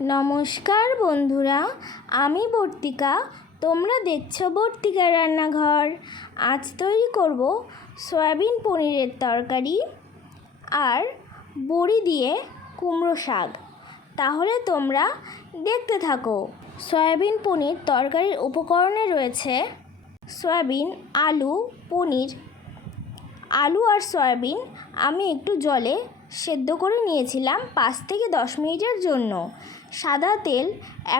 নমস্কার বন্ধুরা, আমি বর্তিকা। তোমরা দেখছো বর্তিকার রান্নাঘর। আজ তৈরি করব সয়াবিন পনিরের তরকারি আর বড়ি দিয়ে কুমড়ো শাক। তাহলে তোমরা দেখতে থাকো। সয়াবিন পনির তরকারির উপকরণে রয়েছে সয়াবিন, আলু, পনির। আলু আর সয়াবিন আমি একটু জলে সেদ্ধ করে নিয়েছিলাম 5 থেকে 10 মিনিটের জন্য। সাদা তেল,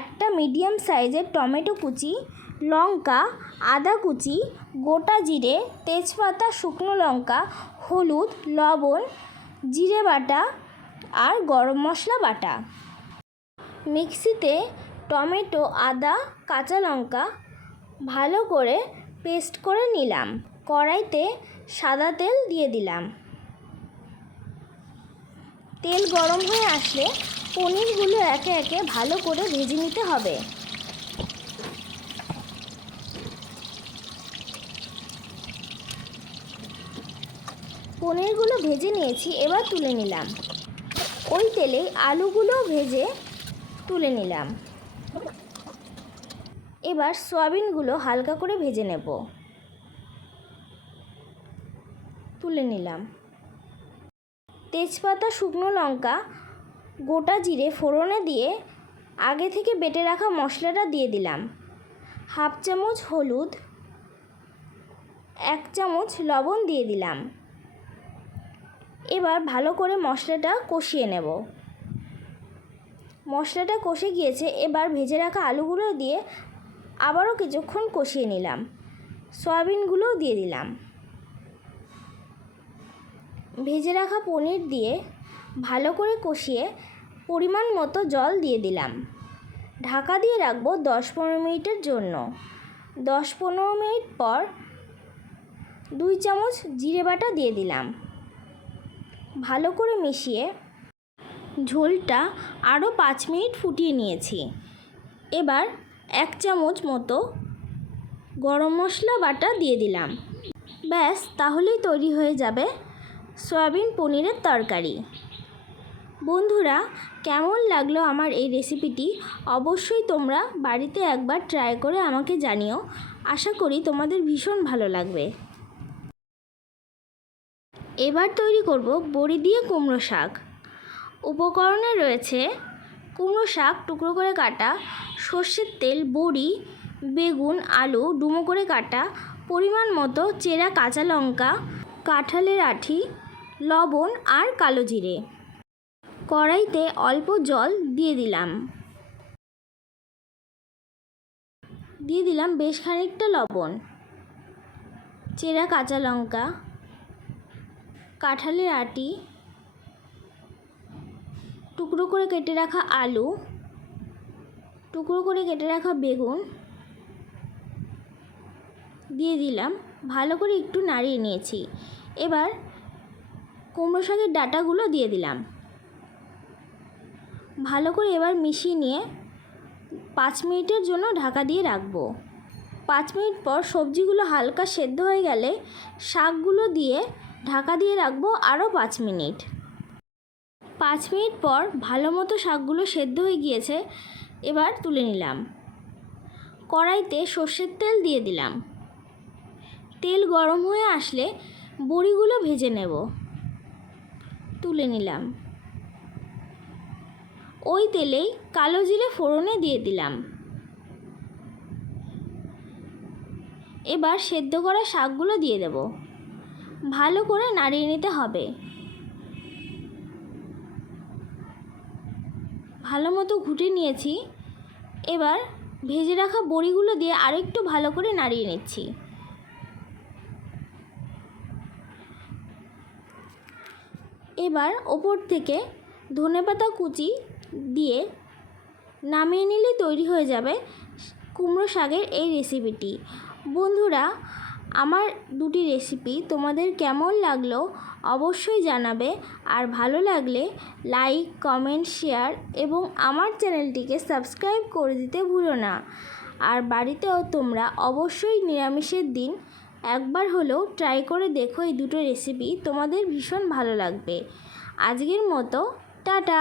একটা মিডিয়াম সাইজের টমেটো কুচি, লঙ্কা, আদা কুচি, গোটা জিরে, তেজপাতা, শুকনো লঙ্কা, হলুদ, লবণ, জিরে বাটা আর গরম মশলা বাটা। মিক্সিতে টমেটো, আদা, কাঁচা লঙ্কা ভালো করে পেস্ট করে নিলাম। কড়াইতে সাদা তেল দিয়ে দিলাম। তেল গরম হয়ে আসলে পনিরগুলো একে একে ভালো করে ভেজে নিতে হবে। পনিরগুলো ভেজে নিয়েছি, এবার তুলে নিলাম। ওই তেলেই আলুগুলো ভেজে তুলে নিলাম। এবার সয়াবিনগুলো হালকা করে ভেজে নেব। তুলে নিলাম। তেজপাতা, শুকনো লঙ্কা, গোটা জিরে ফোড়নে দিয়ে আগে থেকে বেটে রাখা মশলাটা দিয়ে দিলাম। 1/2 চামচ হলুদ, 1 চামচ লবণ দিয়ে দিলাম। এবার ভালো করে মশলাটা কষিয়ে নেব। মশলাটা কষে গিয়েছে, এবার ভেজে রাখা আলুগুলো দিয়ে আবারও কিছুক্ষণ কষিয়ে নিলাম। সয়াবিনগুলোও দিয়ে দিলাম। ভেজে রাখা পনির দিয়ে ভালো করে কষিয়ে পরিমাণ মতো জল দিয়ে দিলাম। ঢাকা দিয়ে রাখবো 10-15 মিনিটের জন্য। 10-15 মিনিট পর 2 চামচ জিরে বাটা দিয়ে দিলাম। ভালো করে মিশিয়ে ঝোলটা আরও 5 মিনিট ফুটিয়ে নিয়েছি। এবার 1 চামচ মতো গরম মশলা বাটা দিয়ে দিলাম। ব্যাস, তাহলেই তৈরি হয়ে যাবে সয়াবিন পনিরের তরকারি। বন্ধুরা, কেমন লাগলো আমার এই রেসিপিটি অবশ্যই তোমরা বাড়িতে একবার ট্রাই করে আমাকে জানিও। আশা করি তোমাদের ভীষণ ভালো লাগবে। এবার তৈরি করব বড়ি দিয়ে কুমড়ো শাক। উপকরণে রয়েছে কুমড়ো শাক টুকরো করে কাটা, সর্ষের তেল, বড়ি, বেগুন, আলু ডুমো করে কাটা, পরিমাণ মতো চেরা কাঁচা লঙ্কা, কাঁঠালের আঁটি, লবণ আর কালো জিরে। কড়াইতে অল্প জল দিয়ে দিলাম বেশ খানিকটা লবণ, চেরা কাঁচা লঙ্কা, কাঁঠালের আঁটি, টুকরো করে কেটে রাখা আলু, টুকরো করে কেটে রাখা বেগুন দিয়ে দিলাম। ভালো করে একটু নাড়িয়ে নিয়েছি। এবার কুমড়ো শাকের ডাঁটাগুলো দিয়ে দিলাম। ভালো করে এবার মিশিয়ে নিয়ে 5 মিনিটের জন্য ঢাকা দিয়ে রাখবো। 5 মিনিট পর সবজিগুলো হালকা সেদ্ধ হয়ে গেলে শাকগুলো দিয়ে ঢাকা দিয়ে রাখবো আরও 5 মিনিট। 5 মিনিট পর ভালো মতো শাকগুলো সেদ্ধ হয়ে গিয়েছে, এবার তুলে নিলাম। কড়াইতে সর্ষের তেল দিয়ে দিলাম। তেল গরম হয়ে আসলে বড়িগুলো ভেজে নেব। তুলে নিলাম। ওই তেলেই কালো জিরে ফোড়নে দিয়ে দিলাম। এবার সেদ্ধ করা শাকগুলো দিয়ে দেব। ভালো করে নাড়িয়ে নিতে হবে। ভালো মতো ঘুটে নিয়েছি। এবার ভেজে রাখা বড়িগুলো দিয়ে আরেকটু ভালো করে নাড়িয়ে নিচ্ছি। এবার ওপর থেকে ধনেপাতা কুচি দিয়ে নামিয়ে নিলে তৈরি হয়ে যাবে কুমড়ো শাকের এই রেসিপিটি। বন্ধুরা, আমার দুটি রেসিপি তোমাদের কেমন লাগলো অবশ্যই জানাবে। আর ভালো লাগলে লাইক, কমেন্ট, শেয়ার এবং আমার চ্যানেলটিকে সাবস্ক্রাইব করে দিতে ভুলো না। আর বাড়িতেও তোমরা অবশ্যই নিরামিষের দিন একবার হলেও ট্রাই করে দেখো। এই দুটো রেসিপি তোমাদের ভীষণ ভালো লাগবে। আজকের মতো টাটা।